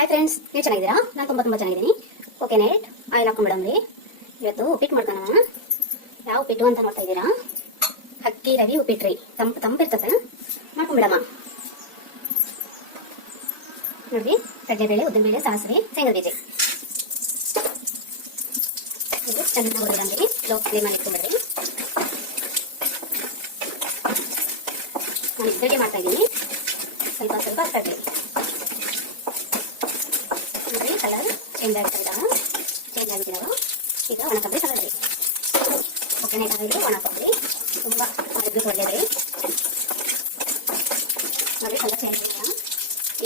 Hi friends, ನೀವು ಚೆನ್ನಾಗಿದ್ದೀರಾ? ನಾನು ತುಂಬ ಚೆನ್ನಾಗಿದ್ದೀನಿ. ಕೋಕೋನಟ್ ಆಯಿಲ್ ಹಾಕೊಂಡ್ಬಿಡಮ್ರಿ. ಇವತ್ತು ಉಪ್ಪಿಟ್ಟು ಮಾಡ್ಕೊಳ್ಳೋಣ. ಯಾವ ಉಪ್ಪಿಟ್ಟು ಅಂತ ನೋಡ್ತಾ ಇದ್ದೀರಾ? ಅಕ್ಕಿ ರವಿ ಉಪ್ಪಿಟ್ರಿ. ತಂಪು ಇರ್ತದೆ, ಮಾಡ್ಕೊಂಡ್ಬಿಡಮ್ಮ. ನೋಡ್ರಿ, ಕಡಲೆಬೇಳೆ, ಉದ್ದಿನಬೇಳೆ, ಸಾಸಿವೆ, ಶೇಂಗಾ ಬೀಜ ಇದು ಚೆನ್ನಾಗಿ ಹುರಿದ್ರಿ. ಲೋ ಫ್ಲೇಮಲ್ಲಿ ಇಟ್ಕೊಂಡ್ಬಿಡ್ರಿ. ನಾನು ಇದ್ದಕ್ಕೆ ಮಾಡ್ತಾ ಇದ್ದೀನಿ. ಸ್ವಲ್ಪ ಹಾಕ್ತಾಯಿದ್ದೀನಿ. ನೋಡಿ, ಕಲರ್ ಚೇಂಜ್ ಆಗಿದ್ದಾವೆ. ಈಗ ಒಣ ಕೊಬ್ಬರಿ ತಗೊಳ್ರಿ. ಕೋಕೋನಟ್ ಆಯಿಲ್, ಒಣ ಕೊಬ್ಬರಿ ತುಂಬ ಅರ್ದು ಕೊಡ್ಲೇರಿ. ನೋಡಿ, ಕಲರ್ ಚೇಂಜ್ ಆಗಿಲ್ಲ.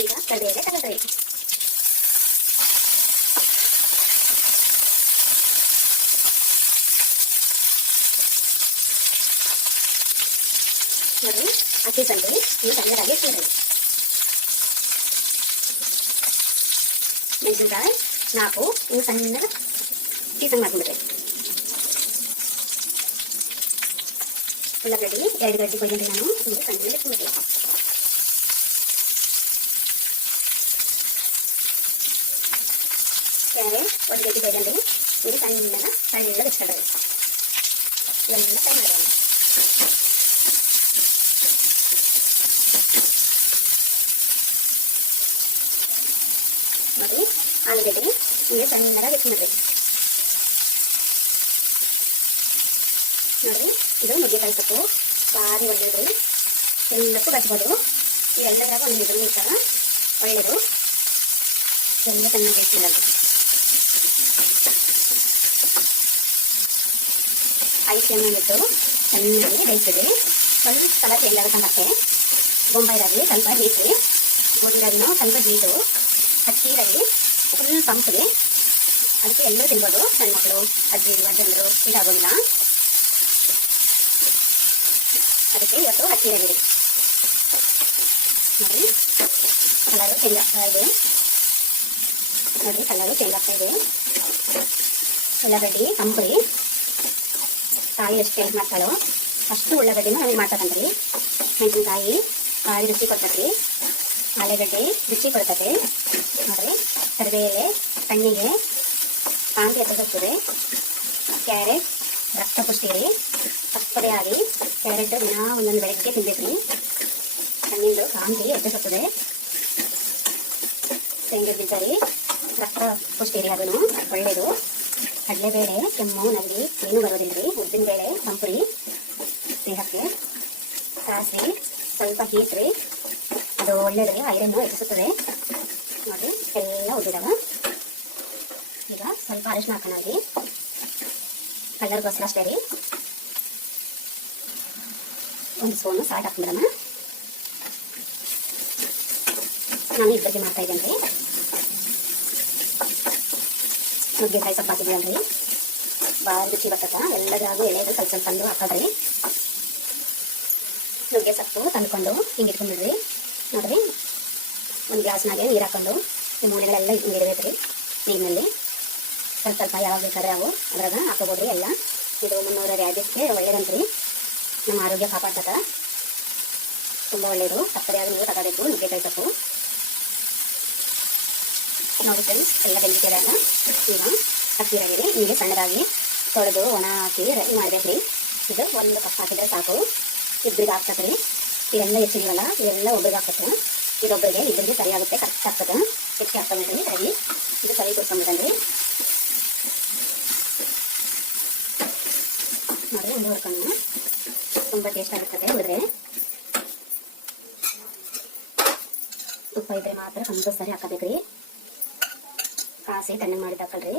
ಈಗ ಕಡಲೆಬೇಳೆ ತಗೊಳ್ರಿ. ನೋಡಿ, ಅಕ್ಕಿ ತಂದು ನೀವು ಸಣ್ಣದಾಗಿ ಇಟ್ಕೊಂಡ್ರಿ. ಮೆಣಸಿನ್ಕಾಯಿ 4 ಇವು ಸಣ್ಣಗೆ ಪೀಸಂಗ್ ಮಾಡ್ಕೊಂಡ್ಬಿಡ್ರಿ. ಉಳ್ಳಾಗಡ್ಡಿ 2 ಗಡ್ಡೆ ಕೊಯ್ಕೊಂಡ್ರಿ. ನಾನು ಇವು ಸಣ್ಣಗೆ ಇಟ್ಕೊಂಡ್ಬಿಡ್ರಿ. ಕ್ಯಾರೆಟ್ 1 ಗಡ್ಡೆ ಕೊಯ್ಕೊಂಡ್ರಿ. ಇದು ಸಣ್ಣಗೆ ಇಟ್ಕೊಂಡ್ರಿ. ಇವೆಲ್ಲ ಫ್ರೈ ಮಾಡೋಣ. ನೋಡಿ, ಆಲೂಗಡ್ಡೆ ಹಿಂಗೆ ಸಣ್ಣದಾಗಿ ಇಟ್ಕೊಂಡ್ರಿ. ನೋಡ್ರಿ, ಇದು ನುಗ್ಗೆಕಾಯಿ ಸೊಪ್ಪು ಭಾರಿ ಒಳ್ಳೆಯದು. ಎಲ್ಲಕ್ಕೂ ಬಳಸ್ಬೋದು. ಇವೆಲ್ಲದ್ರಾಗ 1 ಲೀಟರ್ ನೀರು ಒಳ್ಳೆಯದು. ಎಲ್ಲ ಚೆನ್ನಾಗಿ ಬೇಯಿಸಿಲ್ಲ. ಐದು ಎಣ್ಣೆಲಿಟ್ಟು ಚೆನ್ನಾಗಿ ಬೇಯಿಸಿದೆ. ಸ್ವಲ್ಪ ಕಲರ್ ಚೇಂಜ್ ಆಗುತ್ತಂತೆ. ಬೊಂಬಾಯಿ ರಾಗಿ ಸ್ವಲ್ಪ ಹೀಟ್ರಿ, ಗೋಧಿ ರಾಗಿನೂ ಸ್ವಲ್ಪ ಹೀಟು, ಅಕ್ಕಿ ರಾಗಿ ಫುಲ್ ತಂಪಿದೆ. ಅದಕ್ಕೆ ಎಲ್ಲರೂ ತಿನ್ಬೋದು. ಸಣ್ಣ ಮಕ್ಕಳು, ಅಜ್ಜಿ, ಅಜ್ಜಂದರು ಇದಾಗೋದಿಲ್ಲ. ಅದಕ್ಕೆ ಇವತ್ತು ಅಕ್ಕಿ ರಾಗಿ ಇದೆ. ನೋಡಿ, ಕಲರು ಚೇಂಜ್ ಆಗ್ತಾ ಇದೆ. ನೋಡಿ, ಕಲರು ಚೇಂಜ್ ಆಗ್ತಾ ಇದೆ. ಉಳ್ಳಾಗಡ್ಡಿ ತಂಪುರಿ ಕಾಯಿ ಎಷ್ಟು ಚೇಂಜ್ ಮಾಡ್ತಾಳೋ ಅಷ್ಟು ಉಳ್ಳಾಗಡ್ಡಿನೂ ನಮಗೆ ಮಾಡ್ತಕ್ಕಂಥಲ್ಲಿ. ಮೆಣಸಿನ್ಕಾಯಿ ಕಾಯಿ ರುಚಿ ಕೊಡ್ತೈತಿ. ಆಲೂಗಡ್ಡೆ ರುಚಿ ಕೊಡ್ತದೆ. ನೋಡ್ರಿ, ಕರಿಬೇಳೆ ಕಣ್ಣಿಗೆ ಕಾಂತಿ ಹೆಚ್ಚಿಸುತ್ತದೆ. ಕ್ಯಾರೆಟ್ ರಕ್ತ ಪುಷ್ಟಿಗೆ ತಪ್ಪದೇ ಆಗಿ ಕ್ಯಾರೆಟ್ ದಿನ ಒಂದೊಂದು ಬೆಳಗ್ಗೆ ತಿನ್ಬೇಕ್ರಿ. ಕಣ್ಣಿಂದು ಕಾಂತಿ ಹೆಚ್ಚಿಸುತ್ತದೆ. ಶೇಂಗಾ ಬೀಜ ರಕ್ತ ಪುಷ್ಟಿರಿ, ಅದನ್ನು ಒಳ್ಳೆಯದು. ಕಡಲೆಬೇಳೆ ಕೆಮ್ಮು, ನೆಗಡಿ ಏನೂ ಬರೋದಿಲ್ಲ ರೀ. ಉದ್ದಿನಬೇಳೆ ತಂಪುರಿ ದೇಹಕ್ಕೆ. ಸಾಸಿವೆ ಸ್ವಲ್ಪ ಹೀಟ್ರಿ, ಅದು ಒಳ್ಳೆಯದ್ರಿ. ಐರನ್ನು ಹೆಚ್ಚಿಸುತ್ತದೆ. ನೋಡಿ, ಎಲ್ಲ ಉದ್ದಿದಾವ. ಈಗ ಸ್ವಲ್ಪ ಅರಿಶಿನ ಹಾಕೋಣ ರೀ, ಕಲರ್ಗೋಸ್ಕರ ಅಷ್ಟೇ ರೀ. 1 ಸ್ಪೂನು ಸಾಲ್ಟ್ ಹಾಕ್ಬಿಡೋಣ. ನಾನು ಇಬ್ಬರಿಗೆ ಮಾಡ್ತಾ ಇದ್ದೇನೆ ರೀ. ನುಗ್ಗೆಕಾಯಿ ಸೊಪ್ಪು ಹಾಕಿದ್ದೀವಲ್ರಿ, ಭಾಳ ರುಚಿ ಬರ್ತದ. ಎಲ್ಲದಾಗೂ ಎಳೆದು ಸ್ವಲ್ಪ ತಂದು ಹಾಕೋದ್ರಿ. ನುಗ್ಗೆ ಸೊಪ್ಪು ತಂದ್ಕೊಂಡು ಹಿಂಗೆ ಇಟ್ಕೊಂಡ್ಬಿಡ್ರಿ. ನೋಡ್ರಿ, 1 ಗ್ಲಾಸ್ನಾಗೆ ನೀರು ಹಾಕೊಂಡು ಈ ಮೂಳೆಗಳೆಲ್ಲ ಇಡಬೇಕ್ರಿ. ನೀರಿನಲ್ಲಿ ಸ್ವಲ್ಪ ಯಾವಾಗ ಬೇಕಾದ್ರೆ ಅವು ಅದ್ರಾಗ ಹಾಕೋಬೋದ್ರಿ. ಎಲ್ಲ ಇದು 300 ರ್ಯಾಬಿಸ್ಗೆ ಒಳ್ಳೇದಂತ್ರಿ. ನಮ್ಮ ಆರೋಗ್ಯ ಕಾಪಾಡ್ತದ, ತುಂಬ ಒಳ್ಳೆಯದು. ತಪ್ಪದೇ ನೀವು ತಗೋಬೇಕು ನುಗ್ಗೆಕಾಯಿ ಸೊಪ್ಪು. ನೋಡಿ ಫ್ರೆಂಡ್ಸ್, ಎಲ್ಲ ಬೆಂದಿದ್ದಾಗ ಈಗ ಅಕ್ಕಿ ರವಿರಿ ಹೀಗೆ ಸಣ್ಣದಾಗಿ ತೊಳೆದು ಒಣ ಹಾಕಿ ರೆಡಿ ಮಾಡ್ಬೇಕ್ರಿ. ಇದು 1 ಕಪ್ ಹಾಕಿದ್ರೆ ಸಾಕು. ಇಬ್ಬರಿಗೆ ಆಗ್ತದೆ. ಇವೆಲ್ಲ ಹೆಚ್ಚಿದೀವಲ್ಲ, ಇವೆಲ್ಲ ಒಬ್ರಿಗೆ ಆಗ್ತದೆ. ಇದೊಬ್ಬರಿಗೆ ಇಬ್ಬರಿಗೆ ಸರಿ ಆಗುತ್ತೆ, ಕರೆಕ್ಟ್ ಆಗ್ತದೆ. ಹೆಚ್ಚಿಗೆ ಹಾಕ್ಕೊಂಡ್ರಿ ರವಿ. ಇದು ಸರಿ ಕೊಡ್ಕೊಂಡ್ಬಿಡ್ರಿ. ನೋಡಿ, ಒಂದು ಹುರ್ಕೊಂಡು ತುಂಬ ಟೇಸ್ಟ್ ಆಗುತ್ತದೆ. ಹುರಿದ್ರೆ ತುಪ್ಪ ಇದ್ರೆ ಮಾತ್ರ ಕಂಪಲ್ಸರಿ ಹಾಕಬೇಕ್ರಿ. ಕಾಸಿ ತಣ್ಣಗೆ ಮಾಡಿದ್ದು ಹಾಕಲ್ರಿ.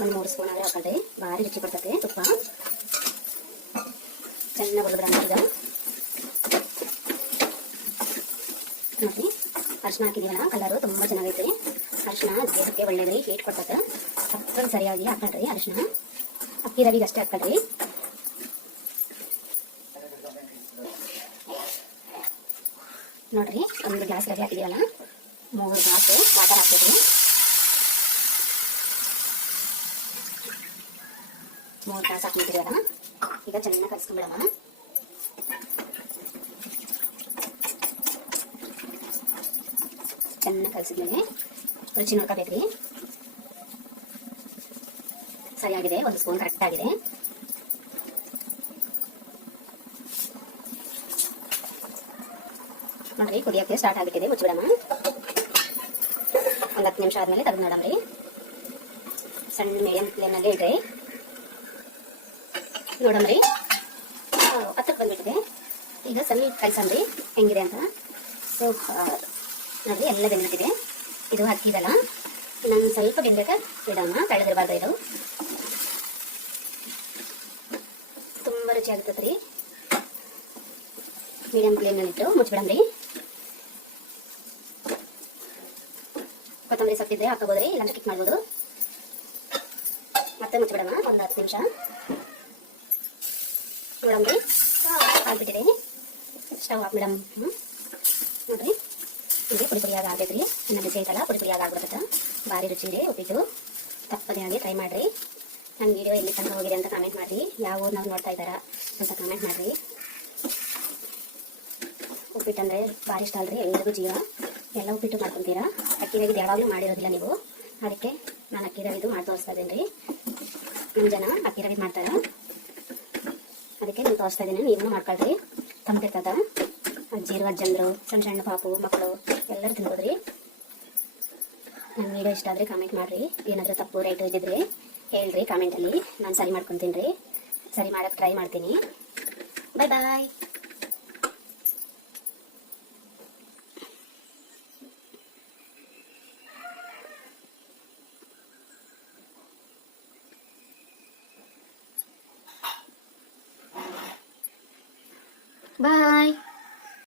1 3 ಸ್ಪೂನ್ ಆದರೆ ಹಾಕಲ್ರಿ. ಭಾರಿ ರುಚಿ ಬರ್ತದೆ ತುಪ್ಪ. ಚೆನ್ನಾಗಿ ಹುರಿದ್ಬಿಡೋಣ. ಈಗ ನೋಡಿ, ಅರಿಶಿನ ಹಾಕಿದೀವಲ್ಲ, ಕಲರು ತುಂಬ ಚೆನ್ನಾಗೈತಿ. ಅರಿಶಿನ ದೇಹಕ್ಕೆ ಒಳ್ಳೆಯದ್ರಿ, ಹೀಟ್ ಕೊಡ್ತದೆ. ಸಕ್ಕರೆ ಸರಿಯಾಗಿ ಹಾಕಲ್ರಿ ಅರಿಶಿನ. ಅಕ್ಕಿ ರವಿಗೆ ಅಷ್ಟೇ ಹಾಕಲ್ರಿ. ನೋಡ್ರಿ, 1 ಗ್ಲಾಸ್ ರವಿ ಹಾಕಿದೀವಲ್ಲ, 3 ಗ್ಲಾಸ್ ವಾಟರ್ ಹಾಕ್ಬೇಕ್ರಿ. 3 ಗ್ಲಾಸ್ ಹಾಕಿದ್ದೀವಲ್ಲ, ಈಗ ಚೆನ್ನಾಗಿ ಕಲಿಸ್ಕೊಂಡ್ಬಿಡೋಣ. ಚೆನ್ನಾಗಿ ಕಲಿಸಿದ್ಮೇಲೆ ರುಚಿ ನೋಡ್ಕೋಬೇಕ್ರಿ. ಸರಿಯಾಗಿದೆ, 1 ಸ್ಪೂನ್ ಕರೆಕ್ಟ್ ಆಗಿದೆ. ನೋಡ್ರಿ ಕುದಿಯೋಕ್ಕೆ ಸ್ಟಾರ್ಟ್ ಆಗಿಬಿಟ್ಟಿದೆ. ಮುಚ್ಚಿಬಿಡಮ್ಮ. ಒಂದು 10 ನಿಮಿಷ ಆದ್ಮೇಲೆ ತೆಗೆದು ನೋಡಮ್ರಿ. ಸಣ್ಣ ಮೀಡಿಯಂ ಫ್ಲೇಮ್ನಾಗೆ ಇಡ್ರಿ. ನೋಡಮ್ರಿ ಹತ್ತಕ್ಕೆ ಬಂದ್ಬಿಟ್ಟಿದೆ. ಈಗ ಸ್ವಲ್ಪ ಕಲ್ಸಮ್ರಿ ಹೆಂಗಿದೆ ಅಂತ. ನೋಡ್ರಿ ಎಲ್ಲ ಬೆಂದ್ಬಿಟ್ಟಿದೆ. ಇದು ಅಕ್ಕಿದಲ್ಲ, ಇನ್ನೊಂದು ಸ್ವಲ್ಪ ಬೆಂದಕ್ಕೆ ಇಡಮ್ಮ. ತೆಳ್ಳಗಿರಬಾರ್ದು. ಇದು ತುಂಬ ರುಚಿ ಆಗುತ್ತದೆ ರೀ. ಮೀಡಿಯಂ ಫ್ಲೇಮ್ನಲ್ಲಿ ಇಟ್ಟು ಮುಚ್ಚಿಬಿಡಮ್ರಿ. ಕೊತ್ತಂಬರಿ ಸೊಪ್ಪಿದ್ರೆ ಹಾಕೋಬೋದ್ರಿ, ಇಲ್ಲಾಂದ್ರೆ ಕಿಕ್ ಮಾಡ್ಬೋದು. ಮತ್ತೆ ಮುಚ್ಚಿಬಿಡಮ್ಮ ಒಂದು 10 ನಿಮಿಷ. ನೋಡಮ್ರಿ ಆಗ್ಬಿಟ್ಟಿದೆ. ಸ್ಟವ್ ಹಾಕ್ಬಿಡಮ್. ನೋಡ್ರಿ ಹೀಗೆ ಪುಡಿ ಪುಡಿಯಾಗಿ ಆಗ್ಬೇಕ್ರಿ. ಇನ್ನು ಬಿಸಿ ಐತಲ್ಲ, ಪುಡಿ ಪುಡಿಯಾಗಿ ಆಗ್ಬಿಡುತ್ತೆ. ಭಾರಿ ರುಚಿ ರೀ ಉಪ್ಪಿಟ್ಟು. ತಪ್ಪದೇ ಆಗಿ ಟ್ರೈ ಮಾಡಿರಿ. ನನ್ನ ವಿಡಿಯೋ ಎಲ್ಲಿ ತನಕ ಹೋಗಿದೆ ಅಂತ ಕಾಮೆಂಟ್ ಮಾಡಿರಿ. ಯಾವ ಊರು ನಾವು ನೋಡ್ತಾ ಇದ್ದಾರಾ ಅಂತ ಕಾಮೆಂಟ್ ಮಾಡಿರಿ. ಉಪ್ಪಿಟ್ಟು ಅಂದರೆ ಭಾರಿ ಇಷ್ಟ ಅಲ್ರಿ ಎಲ್ಲರಿಗೂ ಜೀವ. ಎಲ್ಲ ಉಪ್ಪಿಟ್ಟು ಮಾಡ್ಕೊತೀರಾ. ಅಕ್ಕಿ ರವಿದು ಯಾವಾಗಲೂ ಮಾಡಿರೋದಿಲ್ಲ ನೀವು, ಅದಕ್ಕೆ ನಾನು ಅಕ್ಕಿ ರವಿದು ಮಾಡಿ ತೋರಿಸ್ತಾ ಇದ್ದೀನಿ ರೀ. ನಮ್ಮ ಜನ ಅಕ್ಕಿ ರವಿದು ಮಾಡ್ತಾರೆ, ಅದಕ್ಕೆ ನೀವು ತೋರಿಸ್ತಾ ಇದ್ದೀನಿ. ನೀವು ಮಾಡ್ಕೊಳ್ರಿ. ತಂಪಿರ್ತದ. ಅಜ್ಜಿರು ಅಜ್ಜಂದ್ರು ಸಣ್ಣ ಸಣ್ಣ ಪಾಪು ಮಕ್ಕಳು ಎಲ್ಲರೂ ತಿನ್ಬೋದ್ರಿ. ನನ್ನ ವಿಡಿಯೋ ಇಷ್ಟ ಆದರೆ ಕಾಮೆಂಟ್ ಮಾಡಿರಿ. ಏನಾದರೂ ತಪ್ಪು ರೈಟ್ ಇದ್ದಿದ್ರೆ ಹೇಳ್ರಿ ಕಾಮೆಂಟಲ್ಲಿ. ನಾನು ಸರಿ ಮಾಡ್ಕೊತೀನಿ ರೀ. ಸರಿ ಮಾಡೋಕ್ಕೆ ಟ್ರೈ ಮಾಡ್ತೀನಿ. ಬಾಯ್ ಬಾಯ್. ಬಾಯ್.